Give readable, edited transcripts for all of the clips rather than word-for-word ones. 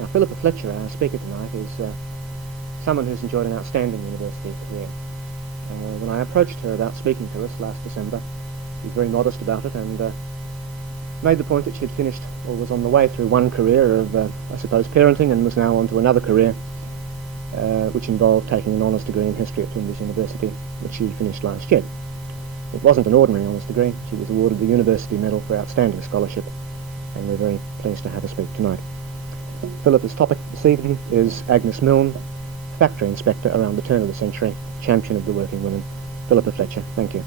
Now, Philippa Fletcher, our speaker tonight, is someone who's enjoyed an outstanding university career. When I approached her about speaking to us last December, she was very modest about it and made the point that she had finished, or was on the way through one career of, I suppose, parenting, and was now on to another career, which involved taking an honours degree in history at Flinders University, which she finished last year. It wasn't an ordinary honours degree. She was awarded the University Medal for Outstanding Scholarship, and we're very pleased to have her speak tonight. Philippa's topic this evening is Agnes Milne, factory inspector around the turn of the century, champion of the working women. Philippa Fletcher, thank you.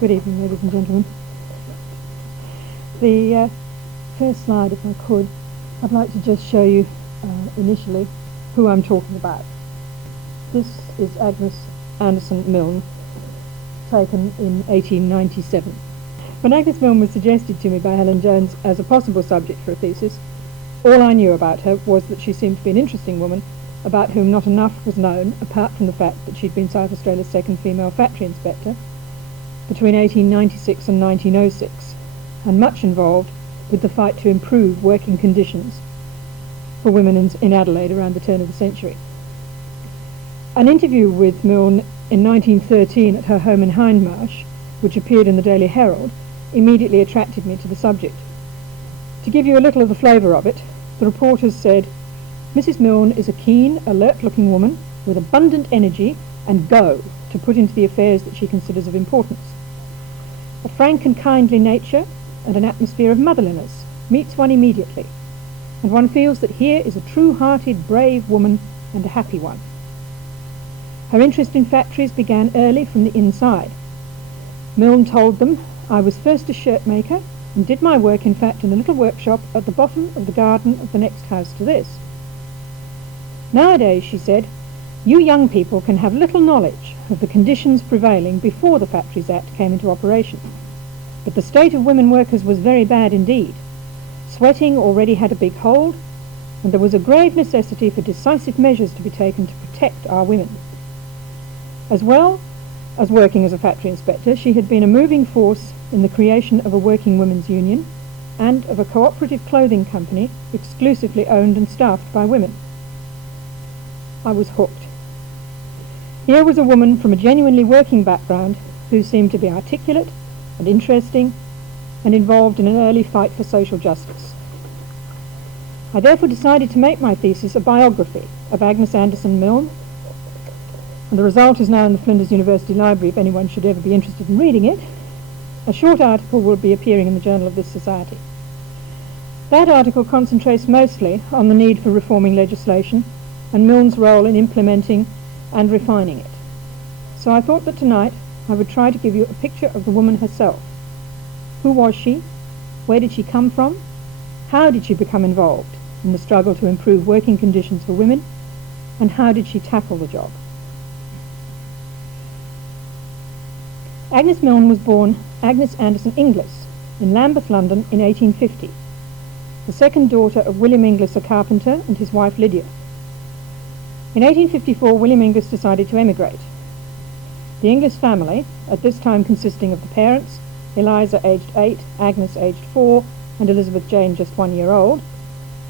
Good evening, ladies and gentlemen. The first slide, if I could, I'd like to just show you initially who I'm talking about. This is Agnes Anderson Milne, taken in 1897. When Agnes Milne was suggested to me by Helen Jones as a possible subject for a thesis, all I knew about her was that she seemed to be an interesting woman about whom not enough was known, apart from the fact that she'd been South Australia's second female factory inspector between 1896 and 1906, and much involved with the fight to improve working conditions for women in Adelaide around the turn of the century. An interview with Milne in 1913 at her home in Hindmarsh, which appeared in the Daily Herald, immediately attracted me to the subject. To give you a little of the flavour of it, the reporters said, "Mrs. Milne is a keen, alert-looking woman with abundant energy and go to put into the affairs that she considers of importance. A frank and kindly nature and an atmosphere of motherliness meets one immediately, and one feels that here is a true-hearted, brave woman and a happy one." Her interest in factories began early from the inside. Milne told them, "I was first a shirt maker and did my work, in fact, in a little workshop at the bottom of the garden of the next house to this. Nowadays," she said, "you young people can have little knowledge of the conditions prevailing before the Factories Act came into operation. But the state of women workers was very bad indeed. Sweating already had a big hold, and there was a grave necessity for decisive measures to be taken to protect our women." As well as working as a factory inspector, she had been a moving force in the creation of a working women's union and of a cooperative clothing company exclusively owned and staffed by women. I was hooked. Here was a woman from a genuinely working background who seemed to be articulate and interesting and involved in an early fight for social justice. I therefore decided to make my thesis a biography of Agnes Anderson Milne, and the result is now in the Flinders University Library if anyone should ever be interested in reading it. A short article will be appearing in the Journal of this Society. That article concentrates mostly on the need for reforming legislation and Milne's role in implementing and refining it. So I thought that tonight I would try to give you a picture of the woman herself. Who was she? Where did she come from? How did she become involved in the struggle to improve working conditions for women? And how did she tackle the job? Agnes Milne was born Agnes Anderson Inglis in Lambeth, London in 1850, the second daughter of William Inglis, a carpenter, and his wife Lydia. In 1854, William Inglis decided to emigrate. The Inglis family, at this time consisting of the parents, Eliza aged 8, Agnes aged 4, and Elizabeth Jane just 1 year old,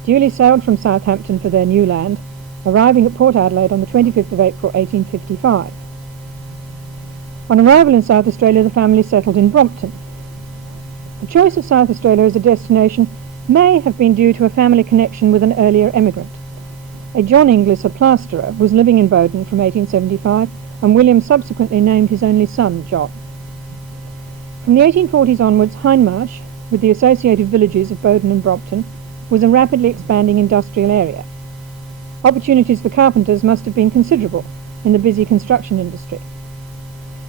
duly sailed from Southampton for their new land, arriving at Port Adelaide on the 25th of April 1855. On arrival in South Australia, the family settled in Brompton. The choice of South Australia as a destination may have been due to a family connection with an earlier emigrant. A John Inglis, a plasterer, was living in Bowden from 1875, and William subsequently named his only son John. From the 1840s onwards, Hindmarsh, with the associated villages of Bowden and Brompton, was a rapidly expanding industrial area. Opportunities for carpenters must have been considerable in the busy construction industry.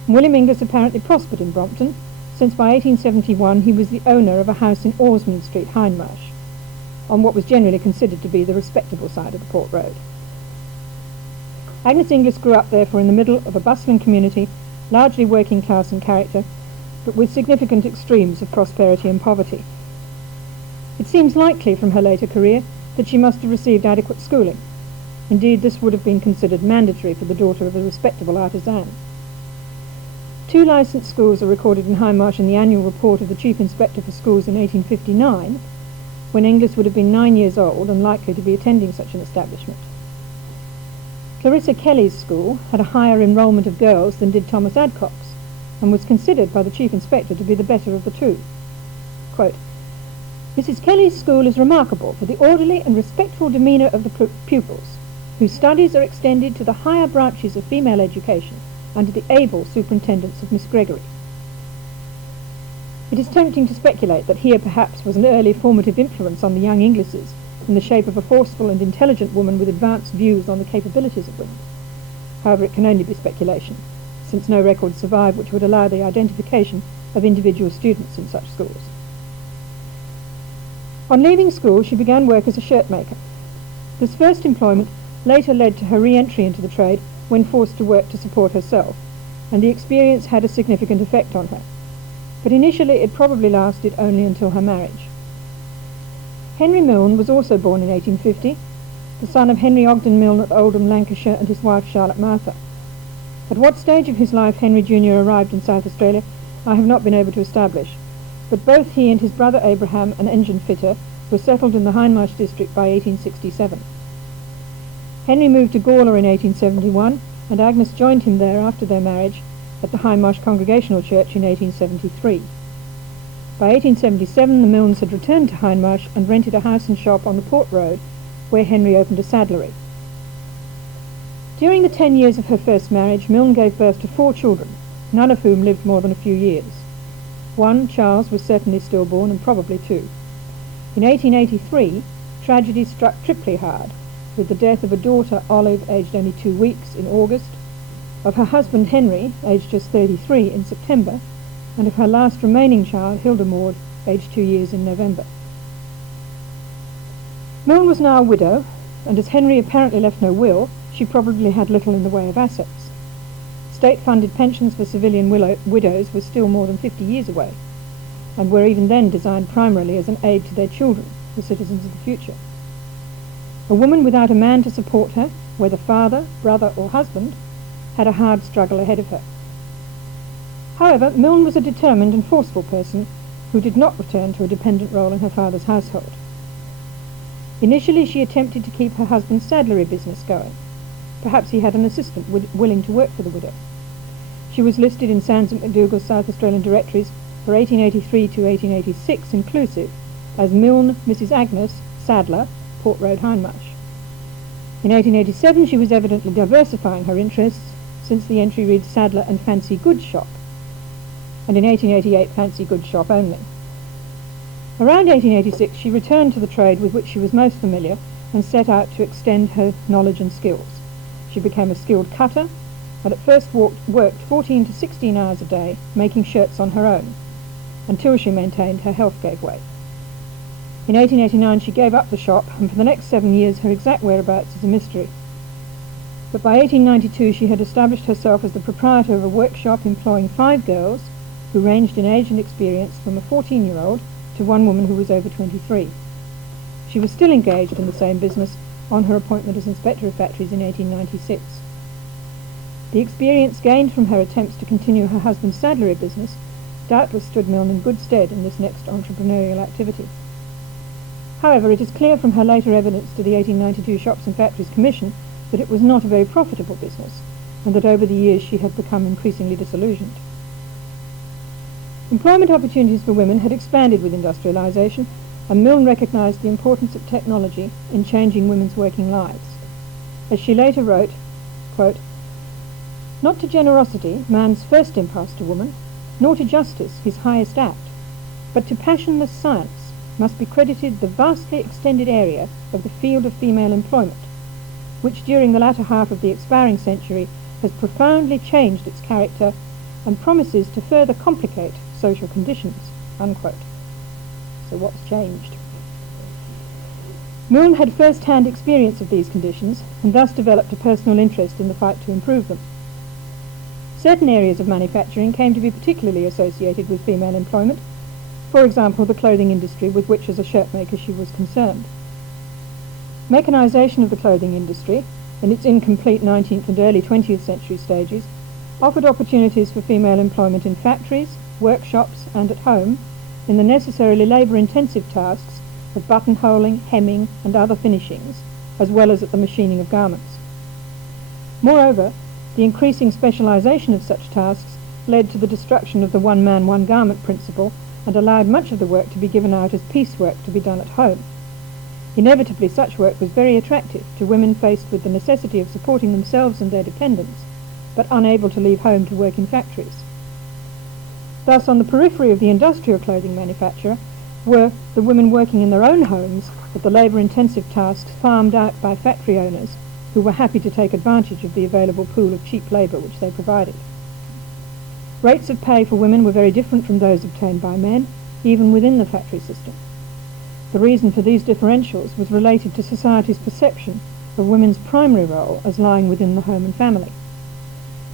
William Inglis apparently prospered in Brompton, since by 1871 he was the owner of a house in Orsman Street, Hindmarsh, on what was generally considered to be the respectable side of the Port Road. Agnes Inglis grew up therefore in the middle of a bustling community, largely working class in character, but with significant extremes of prosperity and poverty. It seems likely from her later career that she must have received adequate schooling. Indeed, this would have been considered mandatory for the daughter of a respectable artisan. 2 licensed schools are recorded in Hindmarsh in the annual report of the Chief Inspector for Schools in 1859, when Inglis would have been 9 years old and likely to be attending such an establishment. Clarissa Kelly's school had a higher enrolment of girls than did Thomas Adcock's, and was considered by the Chief Inspector to be the better of the two. Quote, "Mrs. Kelly's school is remarkable for the orderly and respectful demeanour of the pupils, whose studies are extended to the higher branches of female education under the able superintendence of Miss Gregory." It is tempting to speculate that here perhaps was an early formative influence on the young Inglisses in the shape of a forceful and intelligent woman with advanced views on the capabilities of women. However, it can only be speculation, since no records survive which would allow the identification of individual students in such schools. On leaving school, she began work as a shirt maker. This first employment later led to her re-entry into the trade when forced to work to support herself, and the experience had a significant effect on her. But initially it probably lasted only until her marriage. Henry Milne was also born in 1850, the son of Henry Ogden Milne of Oldham, Lancashire, and his wife Charlotte Martha. At what stage of his life Henry Jr. arrived in South Australia, I have not been able to establish, but both he and his brother Abraham, an engine fitter, were settled in the Hindmarsh district by 1867. Henry moved to Gawler in 1871, and Agnes joined him there after their marriage at the Hindmarsh Congregational Church in 1873. By 1877 the Milnes had returned to Hindmarsh and rented a house and shop on the Port Road, where Henry opened a saddlery. During the 10 years of her first marriage, Milne gave birth to 4 children, none of whom lived more than a few years. One, Charles, was certainly stillborn, and probably 2. In 1883, tragedy struck triply hard, with the death of a daughter, Olive, aged only 2 weeks, in August, of her husband Henry, aged just 33, in September, and of her last remaining child, Hilda Maud, aged 2 years, in November. Milne was now a widow, and as Henry apparently left no will, she probably had little in the way of assets. State-funded pensions for civilian widows were still more than 50 years away, and were even then designed primarily as an aid to their children, the citizens of the future. A woman without a man to support her, whether father, brother, or husband, had a hard struggle ahead of her. However, Milne was a determined and forceful person who did not return to a dependent role in her father's household. Initially, she attempted to keep her husband's saddlery business going. Perhaps he had an assistant willing to work for the widow. She was listed in Sands and McDougall's South Australian directories for 1883 to 1886 inclusive as Milne, Mrs. Agnes, Saddler, Port Road, Hindmarsh. In 1887 she was evidently diversifying her interests, since the entry reads Saddler and Fancy Goods Shop, and in 1888 Fancy Goods Shop only. Around 1886 she returned to the trade with which she was most familiar and set out to extend her knowledge and skills. She became a skilled cutter, and at first worked 14 to 16 hours a day, making shirts on her own, until she maintained her health gave way. In 1889 she gave up the shop, and for the next 7 years her exact whereabouts is a mystery. But by 1892 she had established herself as the proprietor of a workshop employing 5 girls, who ranged in age and experience from a 14-year-old to one woman who was over 23. She was still engaged in the same business on her appointment as Inspector of Factories in 1896. The experience gained from her attempts to continue her husband's saddlery business doubtless stood Milne in good stead in this next entrepreneurial activity. However, it is clear from her later evidence to the 1892 Shops and Factories Commission that it was not a very profitable business, and that over the years she had become increasingly disillusioned. Employment opportunities for women had expanded with industrialisation, and Milne recognised the importance of technology in changing women's working lives. As she later wrote, quote, "Not to generosity, man's first impulse to woman, nor to justice, his highest act, but to passionless science must be credited the vastly extended area of the field of female employment, which during the latter half of the expiring century has profoundly changed its character and promises to further complicate social conditions." Unquote. So what's changed? Milne had first-hand experience of these conditions and thus developed a personal interest in the fight to improve them. Certain areas of manufacturing came to be particularly associated with female employment, for example the clothing industry, with which as a shirt maker she was concerned. Mechanisation of the clothing industry, in its incomplete 19th and early 20th century stages, offered opportunities for female employment in factories, workshops and at home, in the necessarily labour-intensive tasks of buttonholing, hemming, and other finishings, as well as at the machining of garments. Moreover, the increasing specialization of such tasks led to the destruction of the one-man, one-garment principle and allowed much of the work to be given out as piecework to be done at home. Inevitably, such work was very attractive to women faced with the necessity of supporting themselves and their dependents, but unable to leave home to work in factories. Thus, on the periphery of the industrial clothing manufacture were the women working in their own homes at the labour-intensive tasks farmed out by factory owners who were happy to take advantage of the available pool of cheap labour which they provided. Rates of pay for women were very different from those obtained by men, even within the factory system. The reason for these differentials was related to society's perception of women's primary role as lying within the home and family.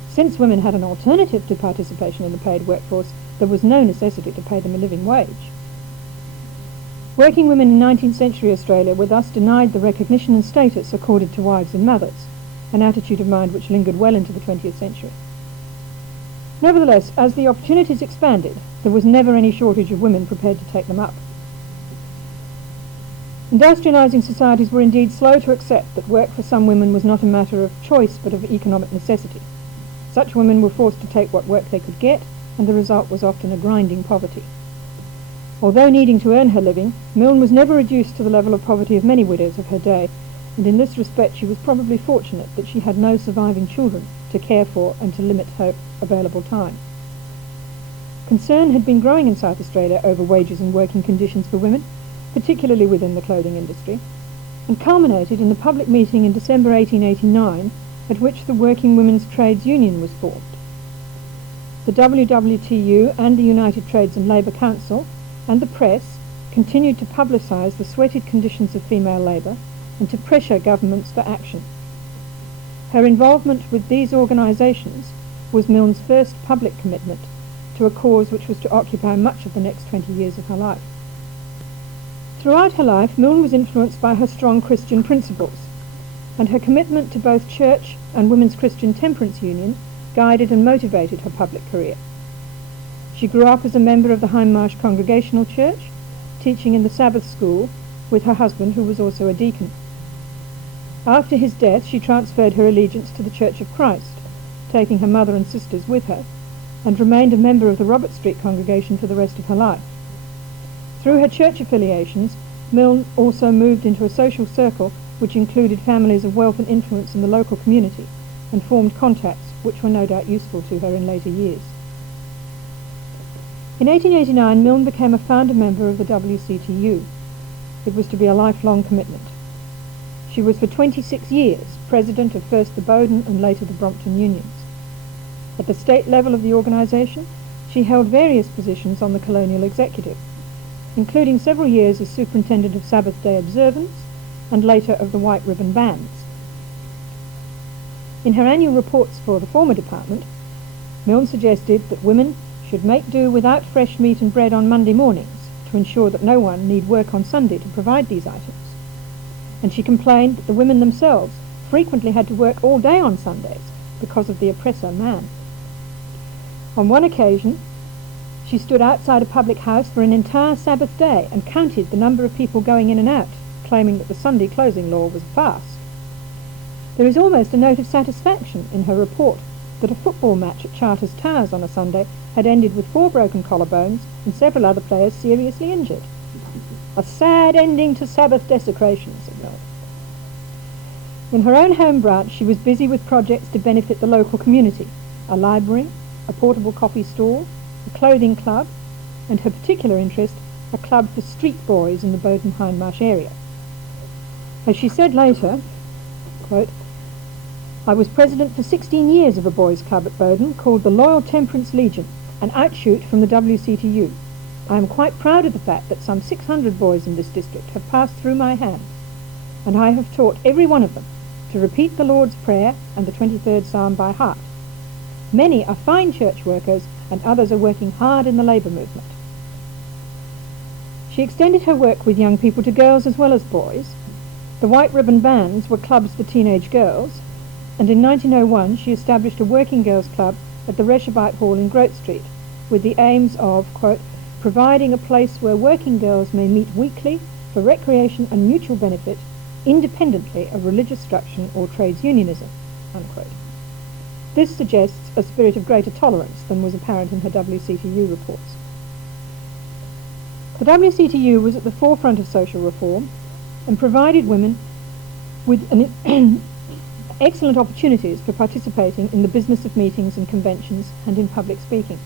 Since women had an alternative to participation in the paid workforce, there was no necessity to pay them a living wage. Working women in 19th century Australia were thus denied the recognition and status accorded to wives and mothers, an attitude of mind which lingered well into the 20th century. Nevertheless, as the opportunities expanded, there was never any shortage of women prepared to take them up. Industrialising societies were indeed slow to accept that work for some women was not a matter of choice but of economic necessity. Such women were forced to take what work they could get, and the result was often a grinding poverty. Although needing to earn her living, Milne was never reduced to the level of poverty of many widows of her day, and in this respect she was probably fortunate that she had no surviving children to care for and to limit her available time. Concern had been growing in South Australia over wages and working conditions for women, particularly within the clothing industry, and culminated in the public meeting in December 1889 at which the Working Women's Trades Union was formed. The WWTU and the United Trades and Labour Council and the press continued to publicise the sweated conditions of female labour and to pressure governments for action. Her involvement with these organisations was Milne's first public commitment to a cause which was to occupy much of the next 20 years of her life. Throughout her life, Milne was influenced by her strong Christian principles, and her commitment to both church and Women's Christian Temperance Union guided and motivated her public career. She grew up as a member of the Hindmarsh Congregational Church, teaching in the Sabbath school with her husband, who was also a deacon. After his death, she transferred her allegiance to the Church of Christ, taking her mother and sisters with her, and remained a member of the Robert Street congregation for the rest of her life. Through her church affiliations, Milne also moved into a social circle which included families of wealth and influence in the local community, and formed contacts which were no doubt useful to her in later years. In 1889, Milne became a founder member of the WCTU. It was to be a lifelong commitment. She was for 26 years president of first the Bowden and later the Brompton unions. At the state level of the organisation, she held various positions on the colonial executive, including several years as superintendent of Sabbath day observance and later of the White Ribbon Bands. In her annual reports for the former department, Milne suggested that women should make do without fresh meat and bread on Monday mornings to ensure that no one need work on Sunday to provide these items. And she complained that the women themselves frequently had to work all day on Sundays because of the oppressor man. On one occasion, she stood outside a public house for an entire Sabbath day and counted the number of people going in and out, claiming that the Sunday closing law was a farce. There is almost a note of satisfaction in her report that a football match at Charters Towers on a Sunday had ended with 4 broken collarbones and several other players seriously injured. A sad ending to Sabbath desecration, said Milne. In her own home branch, she was busy with projects to benefit the local community, a library, a portable coffee stall, a clothing club, and her particular interest, a club for street boys in the Bowden Hindmarsh area. As she said later, quote, "I was president for 16 years of a boys' club at Bowden called the Loyal Temperance Legion, an outshoot from the WCTU. I am quite proud of the fact that some 600 boys in this district have passed through my hands, and I have taught every one of them to repeat the Lord's Prayer and the 23rd Psalm by heart. Many are fine church workers, and others are working hard in the labour movement." She extended her work with young people to girls as well as boys. The White Ribbon Bands were clubs for teenage girls, and in 1901 she established a working girls' club at the Rechabites Hall in Grote Street, with the aims of, quote, "providing a place where working girls may meet weekly for recreation and mutual benefit, independently of religious structure or trades unionism," unquote. This suggests a spirit of greater tolerance than was apparent in her WCTU reports. The WCTU was at the forefront of social reform and provided women with excellent opportunities for participating in the business of meetings and conventions and in public speaking.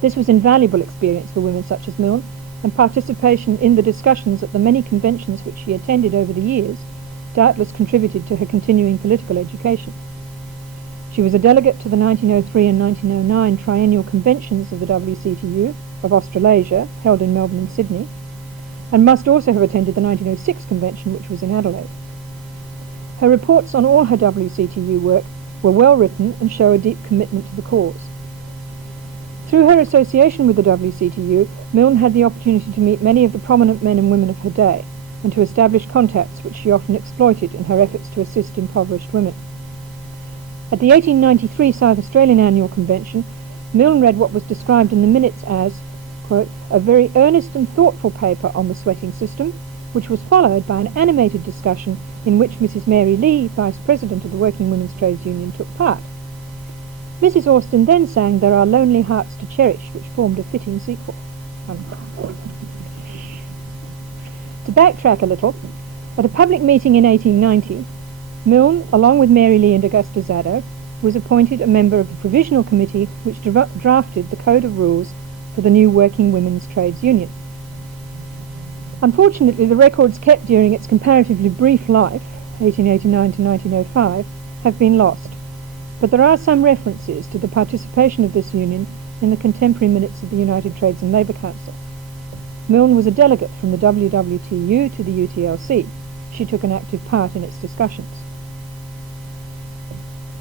This was invaluable experience for women such as Milne, and participation in the discussions at the many conventions which she attended over the years doubtless contributed to her continuing political education. She was a delegate to the 1903 and 1909 triennial conventions of the WCTU of Australasia, held in Melbourne and Sydney, and must also have attended the 1906 convention, which was in Adelaide. Her reports on all her WCTU work were well written and show a deep commitment to the cause. Through her association with the WCTU, Milne had the opportunity to meet many of the prominent men and women of her day, and to establish contacts which she often exploited in her efforts to assist impoverished women. At the 1893 South Australian Annual Convention, Milne read what was described in the minutes as, quote, "a very earnest and thoughtful paper on the sweating system, which was followed by an animated discussion in which Mrs. Mary Lee, Vice President of the Working Women's Trades Union, took part. Mrs. Austin then sang 'There Are Lonely Hearts to Cherish,' which formed a fitting sequel." Unquote. To backtrack a little, at a public meeting in 1890, Milne, along with Mary Lee and Augusta Zadow, was appointed a member of the Provisional Committee which drafted the Code of Rules for the new Working Women's Trades Union. Unfortunately, the records kept during its comparatively brief life, 1889 to 1905, have been lost, but there are some references to the participation of this union in the contemporary minutes of the United Trades and Labour Council. Milne was a delegate from the WWTU to the UTLC. She took an active part in its discussions.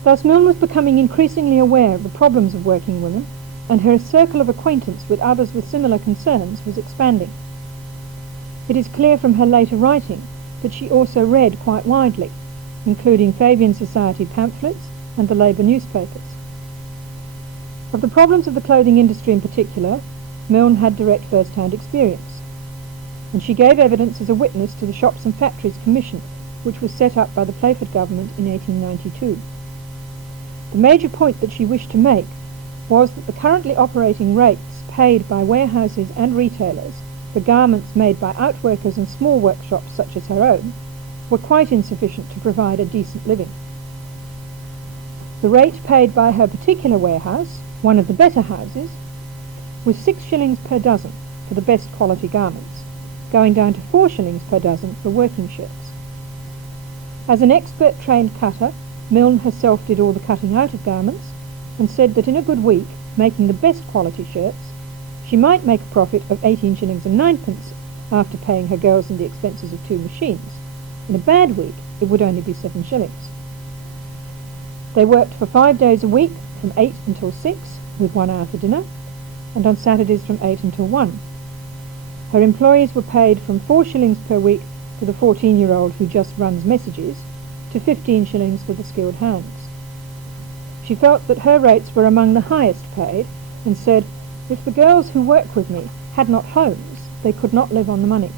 Thus, Milne was becoming increasingly aware of the problems of working women, and her circle of acquaintance with others with similar concerns was expanding. It is clear from her later writing that she also read quite widely, including Fabian Society pamphlets and the Labour newspapers. Of the problems of the clothing industry in particular, Milne had direct first-hand experience, and she gave evidence as a witness to the Shops and Factories Commission, which was set up by the Playford government in 1892. The major point that she wished to make was that the currently operating rates paid by warehouses and retailers for garments made by outworkers and small workshops such as her own were quite insufficient to provide a decent living. The rate paid by her particular warehouse, one of the better houses, was 6 shillings per dozen for the best quality garments, going down to 4 shillings per dozen for working shirts. As an expert trained cutter, Milne herself did all the cutting out of garments, and said that in a good week, making the best quality shirts, she might make a profit of 18 shillings and 9pence after paying her girls and the expenses of 2 machines. In a bad week, it would only be 7 shillings. They worked for 5 days a week, from 8 until 6, with 1 hour for dinner, and on Saturdays from 8 until 1. Her employees were paid from 4 shillings per week for the 14-year-old who just runs messages, to 15 shillings for the skilled hands. She felt that her rates were among the highest paid, and said, "If the girls who work with me had not homes, they could not live on the money."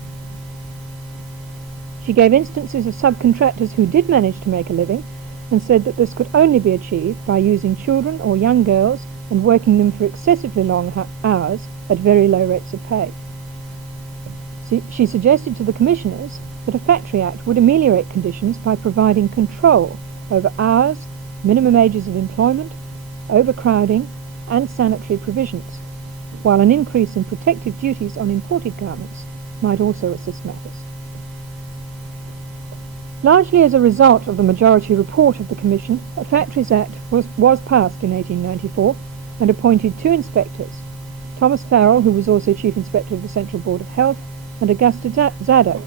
She gave instances of subcontractors who did manage to make a living, and said that this could only be achieved by using children or young girls and working them for excessively long hours at very low rates of pay. She suggested to the commissioners that a Factory Act would ameliorate conditions by providing control over hours, minimum ages of employment, overcrowding, and sanitary provisions, while an increase in protective duties on imported garments might also assist matters. Largely as a result of the majority report of the Commission, a Factories Act was passed in 1894 and appointed 2 inspectors, Thomas Farrell, who was also Chief Inspector of the Central Board of Health, and Augusta Zadow.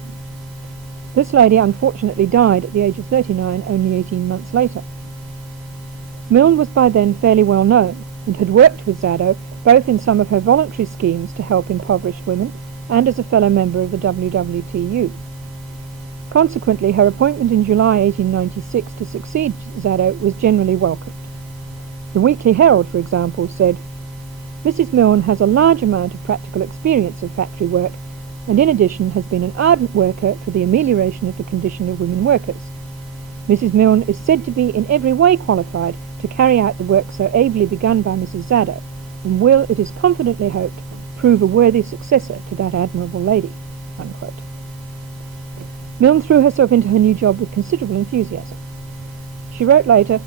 This lady unfortunately died at the age of 39 only 18 months later. Milne was by then fairly well known, and had worked with Zadow both in some of her voluntary schemes to help impoverished women and as a fellow member of the WWTU. Consequently, her appointment in July 1896 to succeed Zadow was generally welcomed. The Weekly Herald, for example, said, "Mrs. Milne has a large amount of practical experience of factory work and in addition has been an ardent worker for the amelioration of the condition of women workers. Mrs. Milne is said to be in every way qualified to carry out the work so ably begun by Mrs. Zadow, and will, it is confidently hoped, prove a worthy successor to that admirable lady." Unquote. Milne threw herself into her new job with considerable enthusiasm. She wrote later,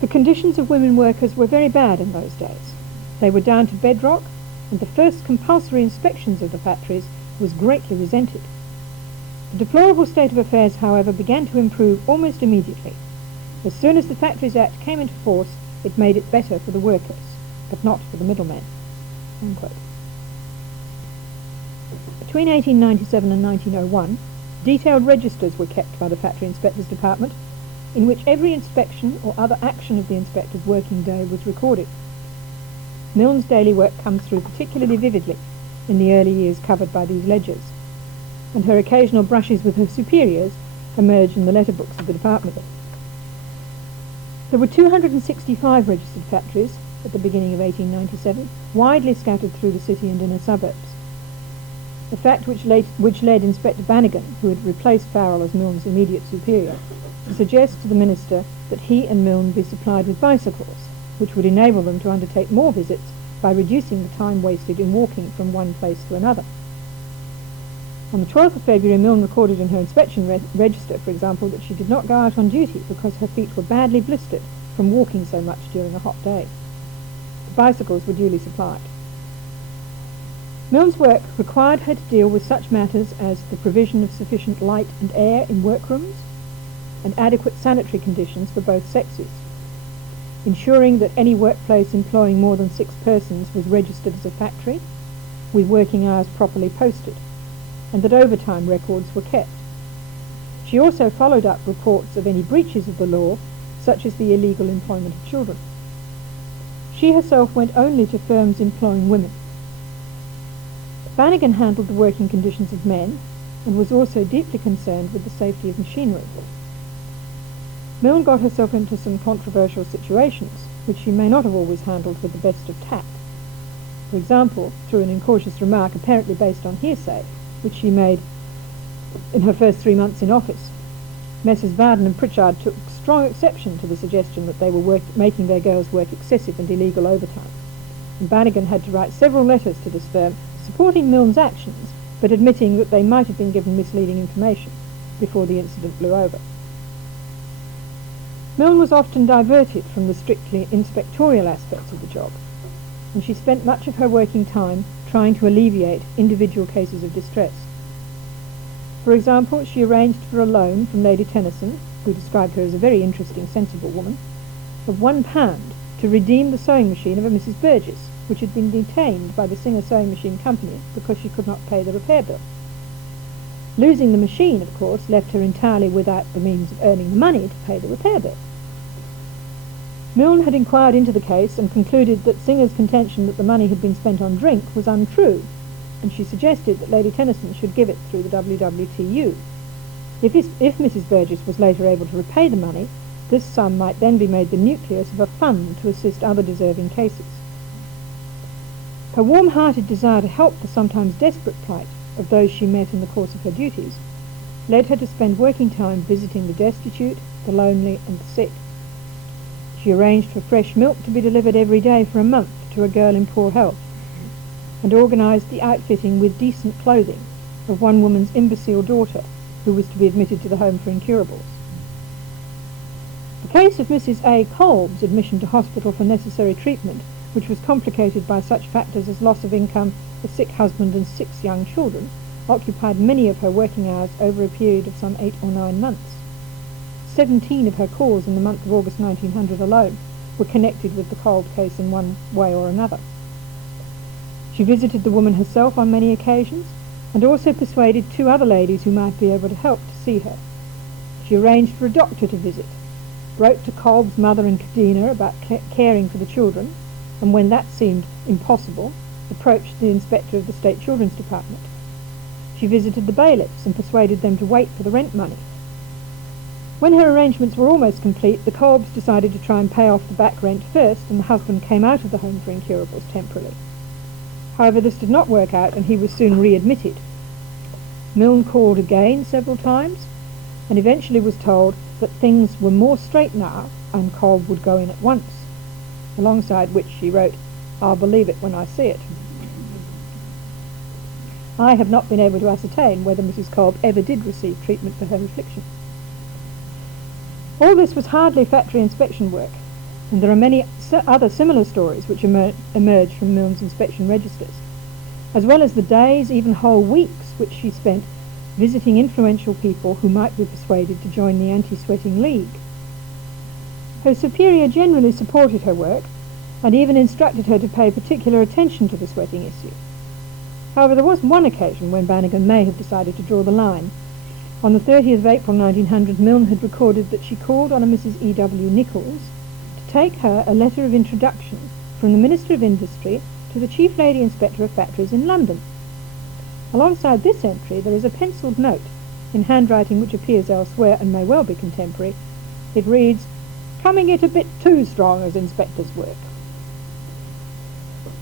"The conditions of women workers were very bad in those days. They were down to bedrock, and the first compulsory inspections of the factories was greatly resented. The deplorable state of affairs, however, began to improve almost immediately. As soon as the Factories Act came into force, it made it better for the workers, but not for the middlemen." Unquote. Between 1897 and 1901, detailed registers were kept by the Factory Inspectors Department, in which every inspection or other action of the inspector's working day was recorded. Milne's daily work comes through particularly vividly in the early years covered by these ledgers, and her occasional brushes with her superiors emerge in the letter books of the department. There were 265 registered factories at the beginning of 1897, widely scattered through the city and inner suburbs. A fact which led Inspector Bannigan, who had replaced Farrell as Milne's immediate superior, to suggest to the minister that he and Milne be supplied with bicycles, which would enable them to undertake more visits by reducing the time wasted in walking from one place to another. On the 12th of February, Milne recorded in her inspection register, for example, that she did not go out on duty because her feet were badly blistered from walking so much during a hot day. The bicycles were duly supplied. Milne's work required her to deal with such matters as the provision of sufficient light and air in workrooms and adequate sanitary conditions for both sexes, ensuring that any workplace employing more than 6 persons was registered as a factory, with working hours properly posted, and that overtime records were kept. She also followed up reports of any breaches of the law, such as the illegal employment of children. She herself went only to firms employing women. Bannigan handled the working conditions of men and was also deeply concerned with the safety of machinery. Milne got herself into some controversial situations, which she may not have always handled with the best of tact. For example, through an incautious remark apparently based on hearsay, which she made in her first 3 months in office. Messrs. Bowden and Pritchard took strong exception to the suggestion that they were making their girls work excessive and illegal overtime, and Bannigan had to write several letters to this firm supporting Milne's actions, but admitting that they might have been given misleading information before the incident blew over. Milne was often diverted from the strictly inspectorial aspects of the job, and she spent much of her working time trying to alleviate individual cases of distress. For example, she arranged for a loan from Lady Tennyson, who described her as a very interesting, sensible woman, of £1 to redeem the sewing machine of a Mrs. Burgess, which had been detained by the Singer Sewing Machine Company because she could not pay the repair bill. Losing the machine, of course, left her entirely without the means of earning the money to pay the repair bill. Milne had inquired into the case and concluded that Singer's contention that the money had been spent on drink was untrue, and she suggested that Lady Tennyson should give it through the WWTU. If Mrs. Burgess was later able to repay the money, this sum might then be made the nucleus of a fund to assist other deserving cases. Her warm-hearted desire to help the sometimes desperate plight of those she met in the course of her duties led her to spend working time visiting the destitute, the lonely, and the sick. She arranged for fresh milk to be delivered every day for a month to a girl in poor health, and organised the outfitting with decent clothing of one woman's imbecile daughter, who was to be admitted to the Home for Incurables. The case of Mrs. A. Kolb's admission to hospital for necessary treatment, which was complicated by such factors as loss of income, a sick husband and 6 young children, occupied many of her working hours over a period of some 8 or 9 months. 17 of her calls in the month of August 1900 alone were connected with the Kolb case in one way or another. She visited the woman herself on many occasions, and also persuaded 2 other ladies who might be able to help to see her. She arranged for a doctor to visit, wrote to Kolb's mother and Cadena about caring for the children, and when that seemed impossible, approached the inspector of the State Children's Department. She visited the bailiffs and persuaded them to wait for the rent money. When her arrangements were almost complete, the Kolbs decided to try and pay off the back rent first, and the husband came out of the Home for Incurables temporarily. However, this did not work out, and he was soon readmitted Milne called again several times, and eventually was told that things were more straight now and Cobb would go in at once, alongside which she wrote, "I'll believe it when I see it." I have not been able to ascertain whether Mrs. Cobb ever did receive treatment for her affliction. All this was hardly factory inspection work, and there are many other similar stories which emerge from Milne's inspection registers, as well as the days, even whole weeks, which she spent visiting influential people who might be persuaded to join the Anti-Sweating League. Her superior generally supported her work and even instructed her to pay particular attention to the sweating issue. However, there was one occasion when Bannigan may have decided to draw the line. On the 30th of April 1900, Milne had recorded that she called on a Mrs. E.W. Nichols to take her a letter of introduction from the Minister of Industry to the Chief Lady Inspector of Factories in London. Alongside this entry there is a pencilled note, in handwriting which appears elsewhere and may well be contemporary. It reads, "Coming it a bit too strong as inspector's work."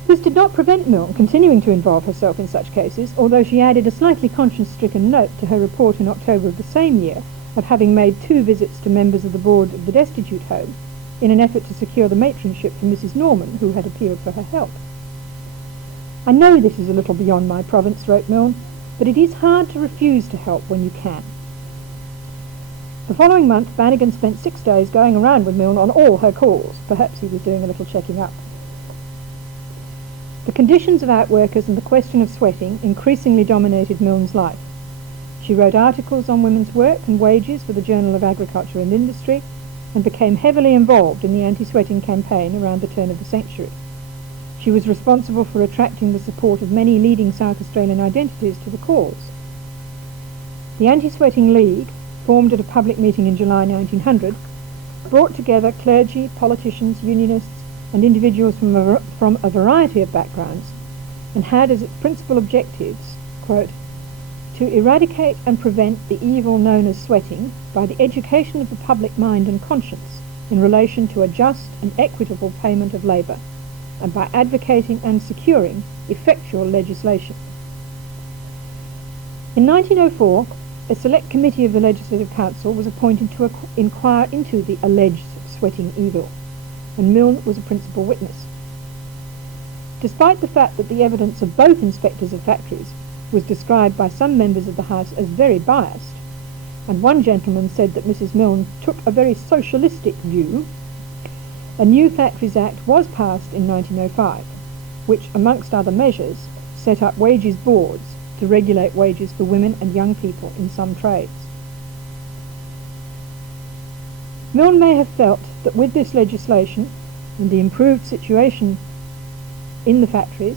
This did not prevent Milne continuing to involve herself in such cases, although she added a slightly conscience-stricken note to her report in October of the same year of having made 2 visits to members of the board of the Destitute Home in an effort to secure the matronship for Mrs. Norman, who had appealed for her help. "I know this is a little beyond my province," wrote Milne, "but it is hard to refuse to help when you can." The following month, Bannigan spent 6 days going around with Milne on all her calls. Perhaps he was doing a little checking up. The conditions of outworkers and the question of sweating increasingly dominated Milne's life. She wrote articles on women's work and wages for the Journal of Agriculture and Industry and became heavily involved in the anti-sweating campaign around the turn of the century. She was responsible for attracting the support of many leading South Australian identities to the cause. The Anti-Sweating League, formed at a public meeting in July 1900, brought together clergy, politicians, unionists, and individuals from a variety of backgrounds, and had as its principal objectives, quote, "to eradicate and prevent the evil known as sweating by the education of the public mind and conscience in relation to a just and equitable payment of labour, and by advocating and securing effectual legislation." In 1904, a select committee of the Legislative Council was appointed to inquire into the alleged sweating evil, and Milne was a principal witness. Despite the fact that the evidence of both inspectors of factories was described by some members of the House as very biased, and one gentleman said that Mrs. Milne took a very socialistic view, a new Factories Act was passed in 1905, which, amongst other measures, set up wages boards to regulate wages for women and young people in some trades. Milne may have felt that with this legislation and the improved situation in the factories,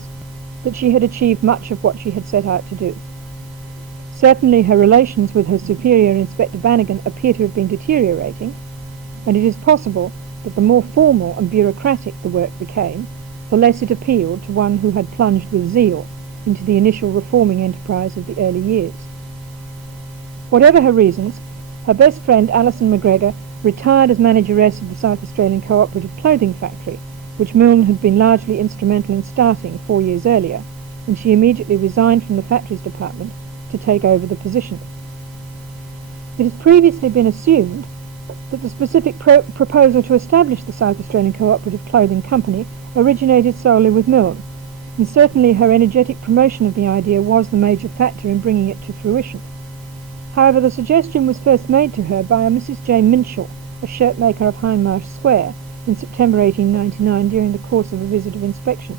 that she had achieved much of what she had set out to do. Certainly her relations with her superior, Inspector Bannigan, appear to have been deteriorating, and it is possible that the more formal and bureaucratic the work became, the less it appealed to one who had plunged with zeal into the initial reforming enterprise of the early years. Whatever her reasons, her best friend Alison McGregor retired as manageress of the South Australian Cooperative Clothing Factory, which Milne had been largely instrumental in starting 4 years earlier, and she immediately resigned from the factories department to take over the position. It has previously been assumed that the specific proposal to establish the South Australian Cooperative Clothing Company originated solely with Milne, and certainly her energetic promotion of the idea was the major factor in bringing it to fruition. However, the suggestion was first made to her by a Mrs. J. Minshall, a shirtmaker of Hindmarsh Square, in September 1899 during the course of a visit of inspection.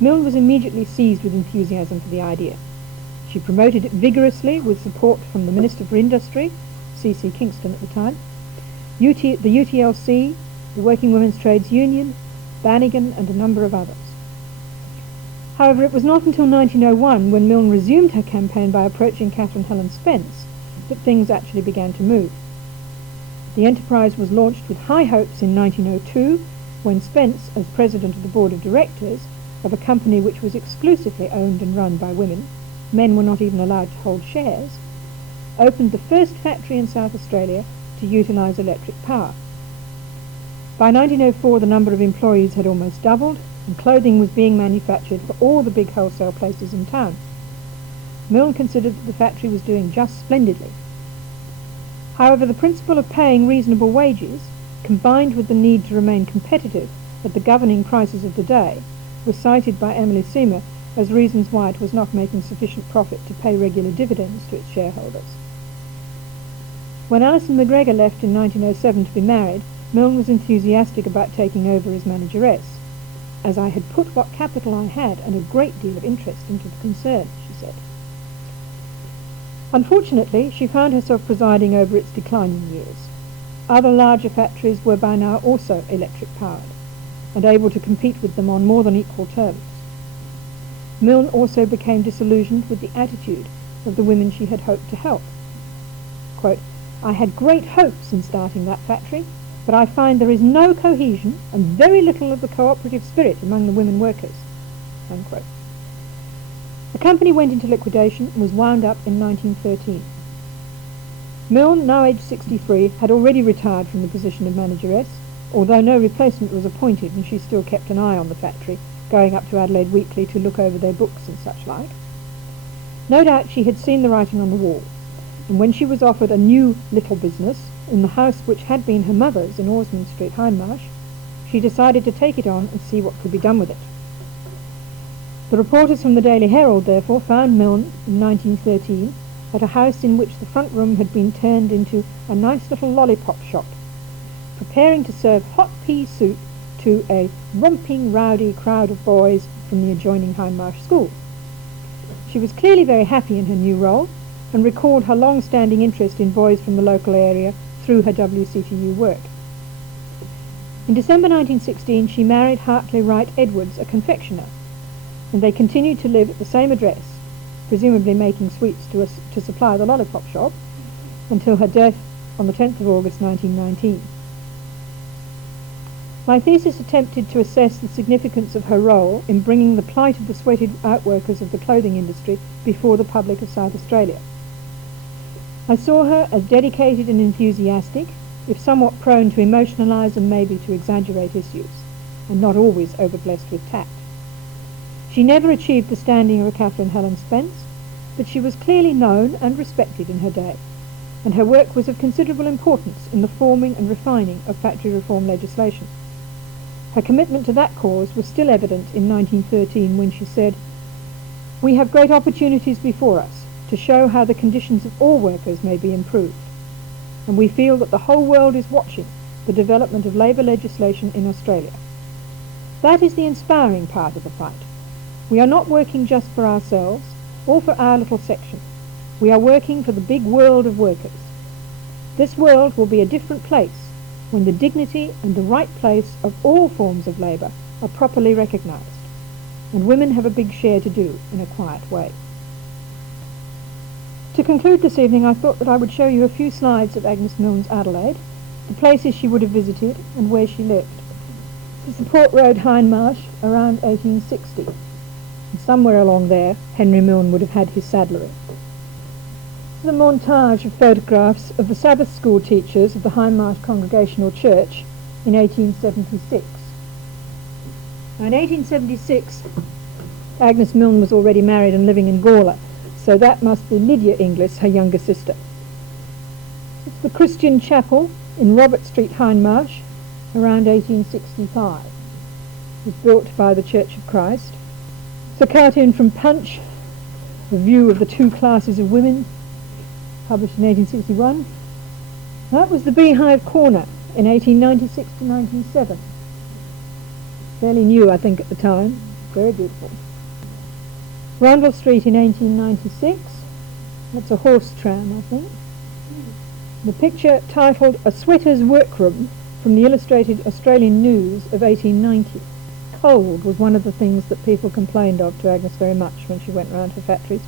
Milne was immediately seized with enthusiasm for the idea. She promoted it vigorously with support from the Minister for Industry, C.C. Kingston at the time, the UTLC, the Working Women's Trades Union, Bannigan, and a number of others. However, it was not until 1901, when Milne resumed her campaign by approaching Catherine Helen Spence, that things actually began to move. The enterprise was launched with high hopes in 1902, when Spence, as president of the board of directors of a company which was exclusively owned and run by women, men were not even allowed to hold shares, opened the first factory in South Australia to utilise electric power. By 1904, the number of employees had almost doubled, and clothing was being manufactured for all the big wholesale places in town. Milne considered that the factory was doing just splendidly. However, the principle of paying reasonable wages, combined with the need to remain competitive at the governing prices of the day, was cited by Emily Seymour as reasons why it was not making sufficient profit to pay regular dividends to its shareholders. When Alison McGregor left in 1907 to be married, Milne was enthusiastic about taking over as manageress, as I had put what capital I had and a great deal of interest into the concern, she said. Unfortunately, she found herself presiding over its declining years. Other larger factories were by now also electric-powered, and able to compete with them on more than equal terms. Milne also became disillusioned with the attitude of the women she had hoped to help. Quote, "I had great hopes in starting that factory, but I find there is no cohesion and very little of the cooperative spirit among the women workers." Unquote. The company went into liquidation and was wound up in 1913. Milne, now aged 63, had already retired from the position of manageress, although no replacement was appointed, and she still kept an eye on the factory, going up to Adelaide weekly to look over their books and such like. No doubt she had seen the writing on the wall, and when she was offered a new little business in the house which had been her mother's in Osmond Street, Hindmarsh, she decided to take it on and see what could be done with it. The reporters from the Daily Herald, therefore, found Milne in 1913 at a house in which the front room had been turned into a nice little lollipop shop, preparing to serve hot pea soup to a romping, rowdy crowd of boys from the adjoining Hindmarsh School. She was clearly very happy in her new role, and recalled her long-standing interest in boys from the local area through her WCTU work. In December 1916, she married Hartley Wright Edwards, a confectioner, and they continued to live at the same address, presumably making sweets to supply the lollipop shop, until her death on the 10th of August 1919. My thesis attempted to assess the significance of her role in bringing the plight of the sweated outworkers of the clothing industry before the public of South Australia. I saw her as dedicated and enthusiastic, if somewhat prone to emotionalise and maybe to exaggerate issues, and not always overblessed with tact. She never achieved the standing of a Catherine Helen Spence, but she was clearly known and respected in her day, and her work was of considerable importance in the forming and refining of factory reform legislation. Her commitment to that cause was still evident in 1913 when she said, "We have great opportunities before us to show how the conditions of all workers may be improved, and we feel that the whole world is watching the development of labour legislation in Australia. That is the inspiring part of the fight. We are not working just for ourselves or for our little section. We are working for the big world of workers. This world will be a different place when the dignity and the right place of all forms of labour are properly recognised, and women have a big share to do in a quiet way." To conclude this evening, I thought that I would show you a few slides of Agnes Milne's Adelaide, the places she would have visited and where she lived. This is the Port Road, Hindmarsh, around 1860. And somewhere along there, Henry Milne would have had his saddlery. This is a montage of photographs of the Sabbath school teachers of the Hindmarsh Congregational Church in 1876. Now, in 1876, Agnes Milne was already married and living in Gawler, so that must be Lydia Inglis, her younger sister. It's the Christian Chapel in Robert Street, Hindmarsh, around 1865. It was built by the Church of Christ. It's a cartoon from Punch, a view of the two classes of women, published in 1861. That was the Beehive Corner in 1896 to 1907. Fairly new, I think, at the time. Very beautiful. Rundle Street in 1896. That's a horse tram, I think. The picture titled A Sweater's Workroom from the Illustrated Australian News of 1890. Cold was one of the things that people complained of to Agnes very much when she went round her factories.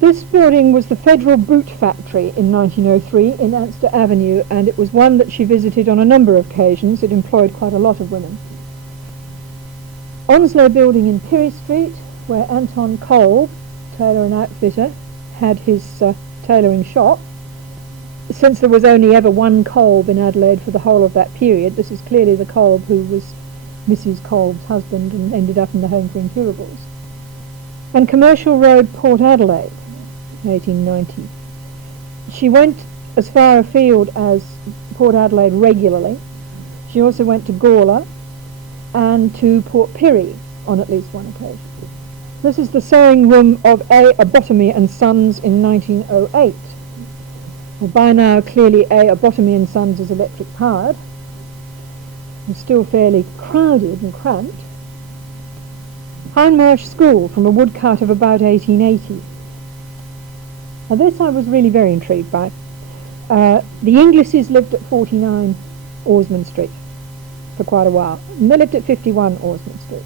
This building was the Federal Boot Factory in 1903 in Anster Avenue, and it was one that she visited on a number of occasions. It employed quite a lot of women. Onslow Building in Pirrie Street, where Anton Kolb, tailor and outfitter, had his tailoring shop. Since there was only ever one Kolb in Adelaide for the whole of that period, this is clearly the Kolb who was Mrs. Kolb's husband and ended up in the Home for Incurables. and Commercial Road, Port Adelaide, 1890. She went as far afield as Port Adelaide regularly. She also went to Gawler and to Port Pirie on at least one occasion. This is the sewing room of A. Abotomy and Sons in 1908. Well, by now, clearly A. Abotomy and Sons is electric powered. It's still fairly crowded and cramped. Hindmarsh School, from a woodcut of about 1880. Now this I was really very intrigued by. The Inglisses lived at 49 Orsman Street for quite a while, and they lived at 51 Orsman Street.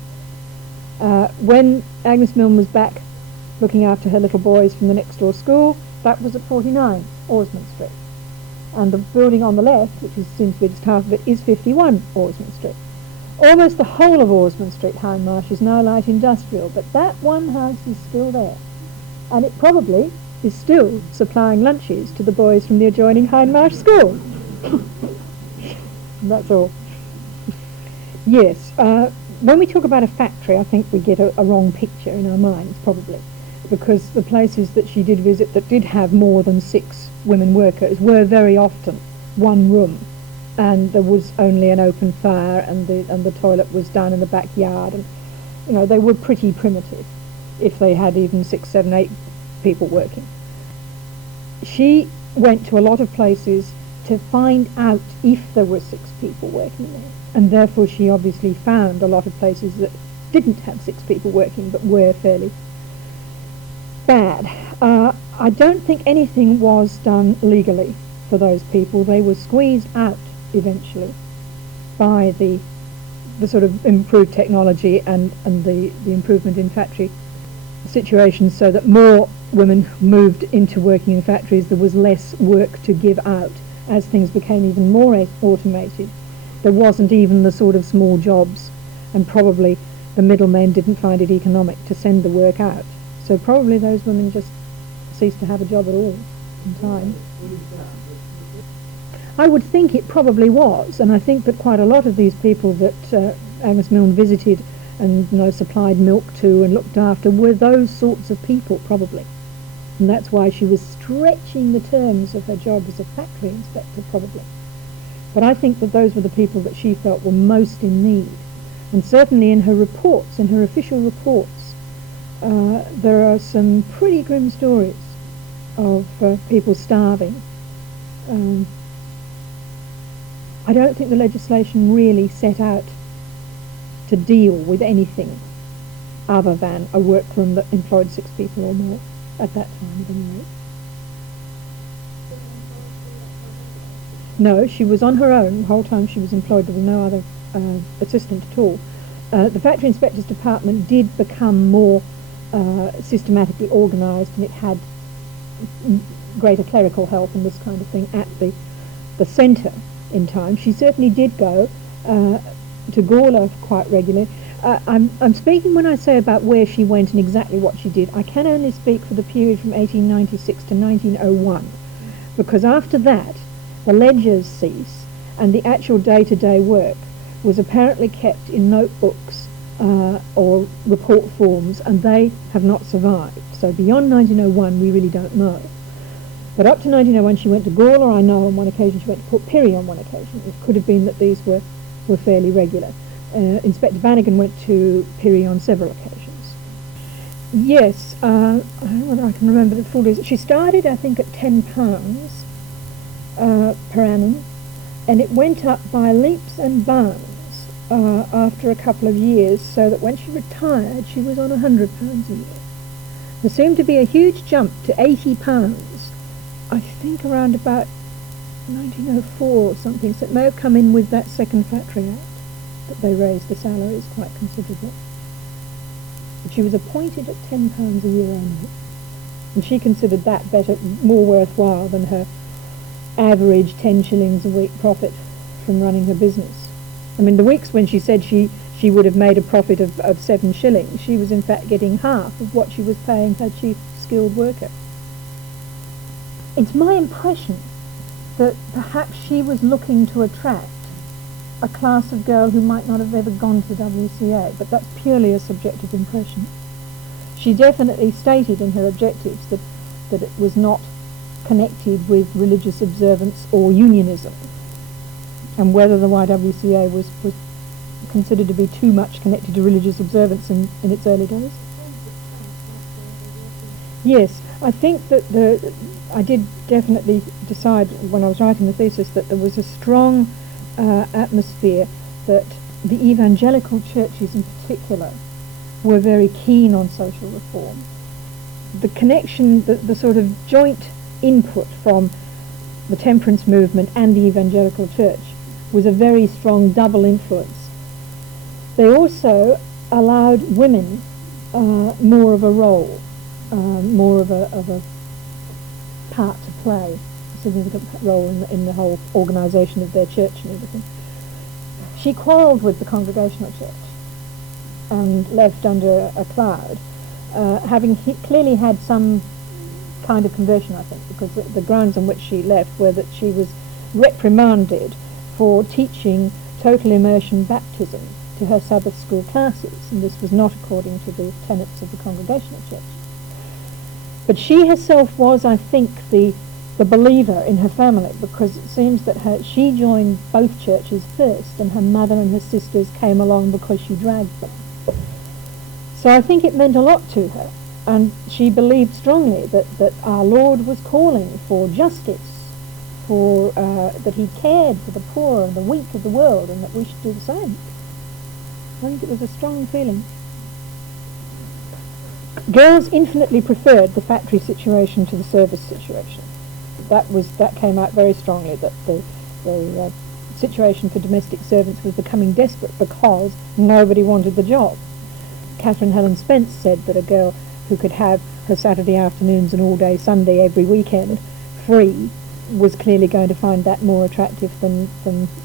When Agnes Milne was back looking after her little boys from the next door school, that was at 49 Orsman Street. And the building on the left, which is seems to be just half of it, is 51 Orsman Street. Almost the whole of Orsman Street, Hindmarsh, is now light industrial, but that one house is still there. And it probably is still supplying lunches to the boys from the adjoining Hindmarsh School. That's all. Yes, when we talk about a factory, I think we get a wrong picture in our minds, probably, because the places that she did visit that did have more than 6 women workers were very often one room, and there was only an open fire, and the toilet was down in the backyard, and you know they were pretty primitive if they had even 6, 7, 8 people working. She went to a lot of places to find out if there were 6 people working there, and therefore she obviously found a lot of places that didn't have 6 people working but were fairly bad. I don't think anything was done legally for those people. They were squeezed out eventually by the sort of improved technology and the improvement in factory situations, so that more women moved into working in factories. There was less work to give out as things became even more automated. There wasn't even the sort of small jobs, and probably the middlemen didn't find it economic to send the work out. So probably those women just ceased to have a job at all in time. I would think it probably was, and I think that quite a lot of these people that Agnes Milne visited and supplied milk to and looked after were those sorts of people, probably. And that's why she was stretching the terms of her job as a factory inspector, probably. But I think that those were the people that she felt were most in need. And certainly in her reports, in her official reports, there are some pretty grim stories of people starving. I don't think the legislation really set out to deal with anything other than a workroom that employed 6 people or more at that time, at any rate. No, she was on her own the whole time she was employed. There was no other assistant at all. The Factory Inspector's Department did become more systematically organised, and it had greater clerical help and this kind of thing at the centre in time. She certainly did go to Gawler quite regularly. I'm speaking when I say about where she went and exactly what she did. I can only speak for the period from 1896 to 1901, because after that the ledgers cease and the actual day-to-day work was apparently kept in notebooks or report forms, and they have not survived. So beyond 1901 we really don't know. But up to 1901 she went to Gawler, I know on one occasion. She went to Port Pirie on one occasion. It could have been that these were fairly regular. Inspector Bannigan went to Pirie on several occasions. Yes, I don't know whether I can remember the full days. She started, I think, at £10 per annum, and it went up by leaps and bounds after a couple of years, so that when she retired she was on £100 a year. There seemed to be a huge jump to £80, I think around about 1904 or something, so it may have come in with that second Factory Act that they raised the salaries quite considerably. But she was appointed at £10 a year only, and she considered that more worthwhile than her average 10 shillings a week profit from running her business. I mean, the weeks when she said she would have made a profit of 7 shillings, she was in fact getting half of what she was paying her chief skilled worker. It's my impression that perhaps she was looking to attract a class of girl who might not have ever gone to the WCA, but that's purely a subjective impression. She definitely stated in her objectives that it was not connected with religious observance or unionism, and whether the YWCA was considered to be too much connected to religious observance in its early days. Yes, I think that I did definitely decide when I was writing the thesis that there was a strong atmosphere that the evangelical churches in particular were very keen on social reform. The connection, the sort of joint input from the temperance movement and the evangelical church was a very strong double influence. They also allowed women more of a role, more of a part to play, a significant role in the whole organisation of their church and everything. She quarrelled with the Congregational Church and left under a cloud, having clearly had some kind of conversion, I think, because the grounds on which she left were that she was reprimanded for teaching total immersion baptism to her Sabbath school classes, and this was not according to the tenets of the Congregational Church. But she herself was, I think, the believer in her family, because it seems that she joined both churches first, and her mother and her sisters came along because she dragged them. So I think it meant a lot to her, and she believed strongly that our Lord was calling for justice, for that he cared for the poor and the weak of the world, and that we should do the same. I think it was a strong feeling. Girls infinitely preferred the factory situation to the service situation. That came out very strongly, that the situation for domestic servants was becoming desperate because nobody wanted the job. Catherine Helen Spence said that a girl who could have her Saturday afternoons and all-day Sunday every weekend free was clearly going to find that more attractive than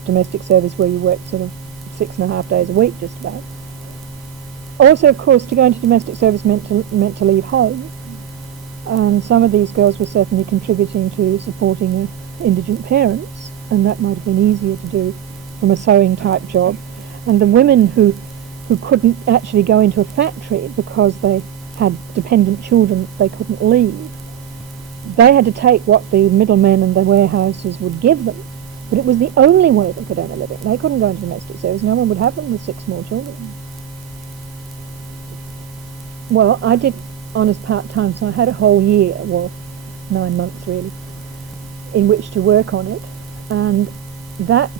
domestic service, where you work sort of 6.5 days a week just about. Also, of course, to go into domestic service meant to leave home, and some of these girls were certainly contributing to supporting indigent parents, and that might have been easier to do from a sewing type job. And the women who couldn't actually go into a factory because they had dependent children they couldn't leave, they had to take what the middlemen and the warehouses would give them, but it was the only way they could earn a living. They couldn't go into domestic service. No one would have them with 6 small children. Well, I did honours part-time, so I had a whole year, well, 9 months really, in which to work on it, and that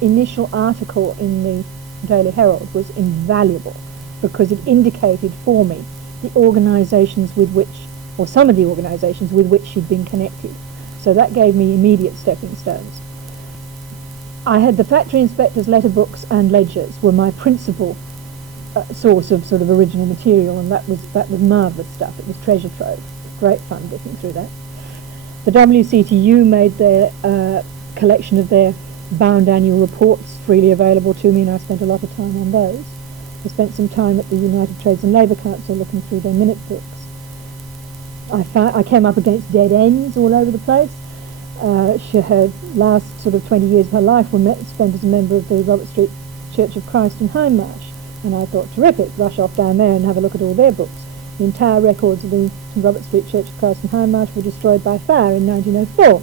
initial article in the Daily Herald was invaluable because it indicated for me the organisations with which, or some of the organisations with which she'd been connected. So that gave me immediate stepping stones. I had the factory inspector's letter books and ledgers were my principal source of sort of original material, and that was marvellous stuff. It was treasure trove. Great fun looking through that. The WCTU made their collection of their bound annual reports freely available to me, and I spent a lot of time on those. I spent some time at the United Trades and Labour Council looking through their minute books. I came up against dead ends all over the place. Her last sort of 20 years of her life were spent as a member of the Robert Street Church of Christ in Hindmarsh, and I thought, terrific, rush off down there and have a look at all their books. The entire records of the Robert Street Church of Christ in Hindmarsh were destroyed by fire in 1904.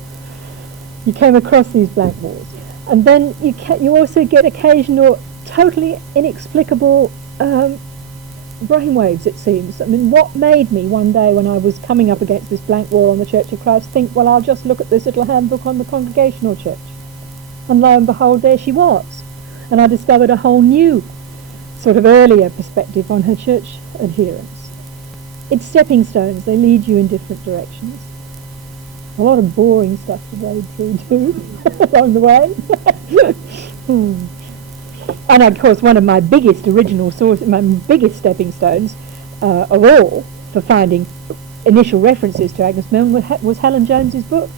You came across these blank walls. And then you also get occasional, totally inexplicable brainwaves, it seems. I mean, what made me one day when I was coming up against this blank wall on the Church of Christ think, well, I'll just look at this little handbook on the Congregational Church. And lo and behold, there she was. And I discovered a whole new sort of earlier perspective on her church adherence. It's stepping stones. They lead you in different directions. A lot of boring stuff to wade through too along the way. And of course, one of my biggest original sources, my biggest stepping stones of all for finding initial references to Agnes Milne was Helen Jones's book,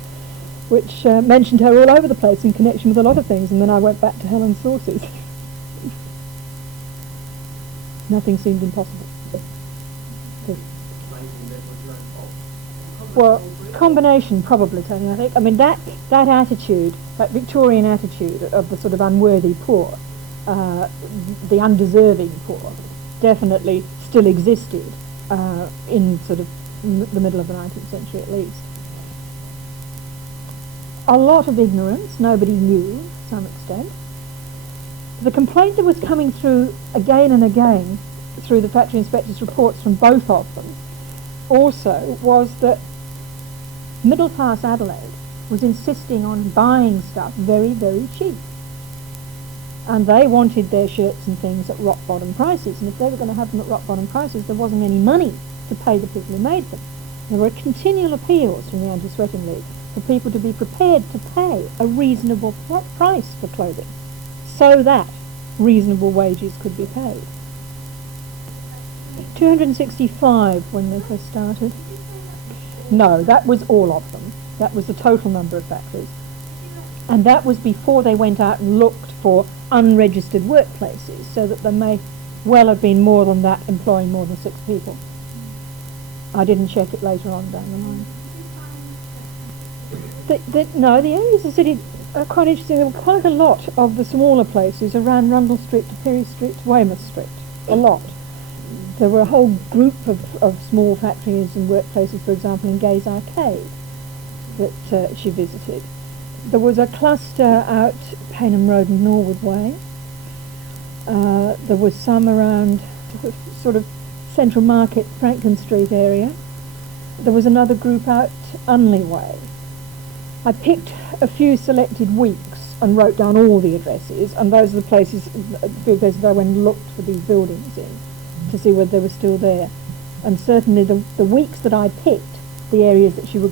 which mentioned her all over the place in connection with a lot of things, and then I went back to Helen's sources. Nothing seemed impossible. Well, combination probably, Tony, I think. I mean, that attitude, that Victorian attitude of the sort of unworthy poor, the undeserving poor, definitely still existed in sort of the middle of the 19th century at least. A lot of ignorance, nobody knew to some extent. The complaint that was coming through again and again through the factory inspectors' reports from both of them also was that middle class Adelaide was insisting on buying stuff very, very cheap. And they wanted their shirts and things at rock bottom prices, and if they were going to have them at rock bottom prices, there wasn't any money to pay the people who made them. There were continual appeals from the Anti-Sweating League for people to be prepared to pay a reasonable price for clothing so that reasonable wages could be paid. 265 when they first started. No, that was all of them. That was the total number of factories. And that was before they went out and looked for unregistered workplaces, so that there may well have been more than that employing more than 6 people. I didn't check it later on down the line. No, the areas of the city are quite interesting. There were quite a lot of the smaller places around Rundle Street to Perry Street to Weymouth Street. A lot. There were a whole group of small factories and workplaces, for example, in Gay's Arcade that she visited. There was a cluster out Paynham Road and Norwood Way. There was some around sort of Central Market, Franklin Street area. There was another group out Unley Way. I picked a few selected weeks and wrote down all the addresses, and those are the places I went and looked for these buildings in to see whether they were still there. And certainly the weeks that I picked, the areas that she was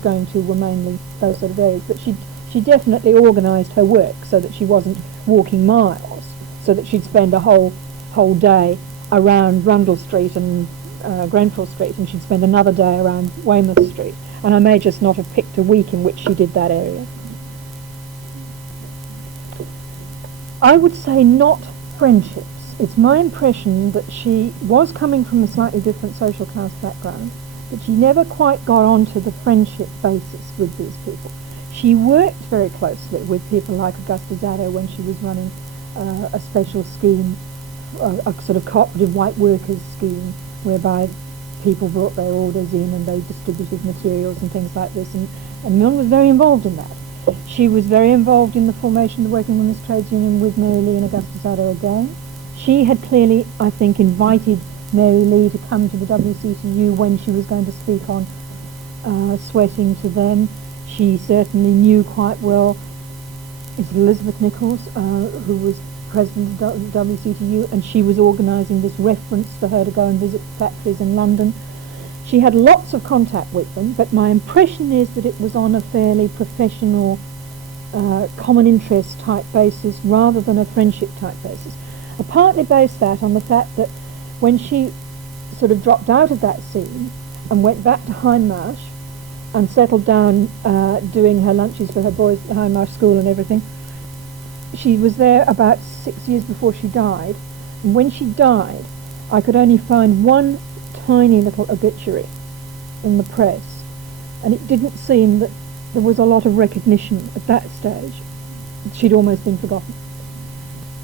going to were mainly those sort of areas. But she definitely organised her work so that she wasn't walking miles, so that she'd spend a whole day around Rundle Street and Grenfell Street, and she'd spend another day around Weymouth Street. And I may just not have picked a week in which she did that area. I would say not friendships. It's my impression that she was coming from a slightly different social class background, but she never quite got onto the friendship basis with these people. She worked very closely with people like Augusta Zadow when she was running a special scheme, a sort of cooperative white workers scheme, whereby people brought their orders in and they distributed materials and things like this, and Milne was very involved in that. She was very involved in the formation of the Working Women's Trades Union with Mary Lee and Augusta Zadow again. She had clearly, I think, invited Mary Lee to come to the WCTU when she was going to speak on sweating to them. She certainly knew quite well Elizabeth Nichols, who was president of the WCTU, and she was organising this reference for her to go and visit factories in London. She had lots of contact with them, but my impression is that it was on a fairly professional, common interest type basis rather than a friendship type basis. I partly based that on the fact that when she sort of dropped out of that scene and went back to Hindmarsh and settled down doing her lunches for her boys at the Hindmarsh School and everything, she was there about 6 years before she died. And when she died, I could only find one tiny little obituary in the press, and it didn't seem that there was a lot of recognition at that stage. She'd almost been forgotten.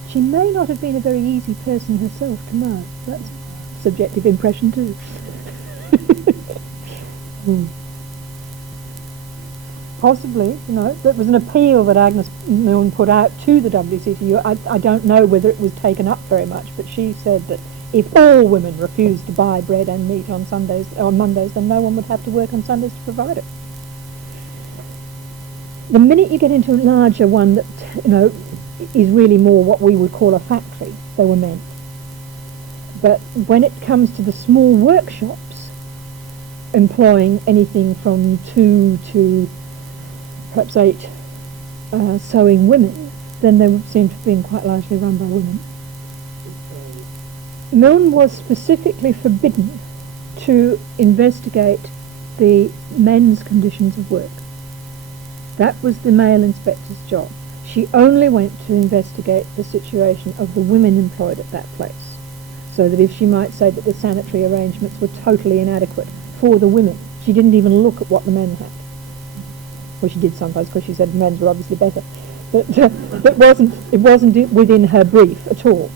She may not have been a very easy person herself to know. That's a subjective impression too. Possibly, there was an appeal that Agnes Milne put out to the WCTU. I don't know whether it was taken up very much, but she said that if all women refused to buy bread and meat on Sundays or Mondays, then no one would have to work on Sundays to provide it. The minute you get into a larger one that, is really more what we would call a factory, they were men. But when it comes to the small workshops, employing anything from 2 to perhaps 8 sewing women, then they seem to have been quite largely run by women. Milne was specifically forbidden to investigate the men's conditions of work. That was the male inspector's job. She only went to investigate the situation of the women employed at that place, so that if she might say that the sanitary arrangements were totally inadequate for the women, she didn't even look at what the men had. Well, she did sometimes, because she said the men's were obviously better, but it wasn't within her brief at all.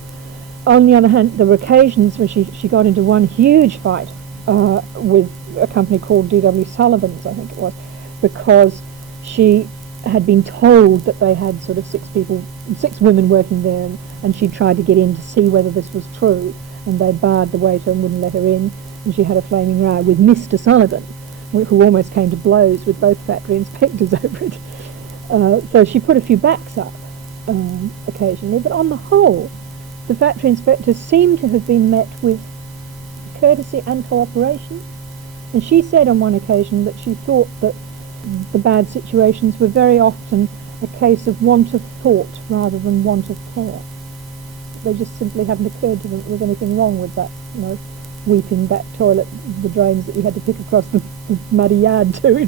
on the other hand, there were occasions when she got into one huge fight with a company called D.W. Sullivan's, I think it was, because she had been told that they had sort of 6 women working there, and she tried to get in to see whether this was true, and they barred the waiter and wouldn't let her in, and she had a flaming row with Mr. Sullivan, who almost came to blows with both factory inspectors over it. So she put a few backs up occasionally, but on the whole, the factory inspectors seem to have been met with courtesy and cooperation. And she said on one occasion that she thought that the bad situations were very often a case of want of thought rather than want of care. They just simply hadn't occurred to them that there was anything wrong with that, weeping back toilet, the drains that you had to pick across the muddy yard too,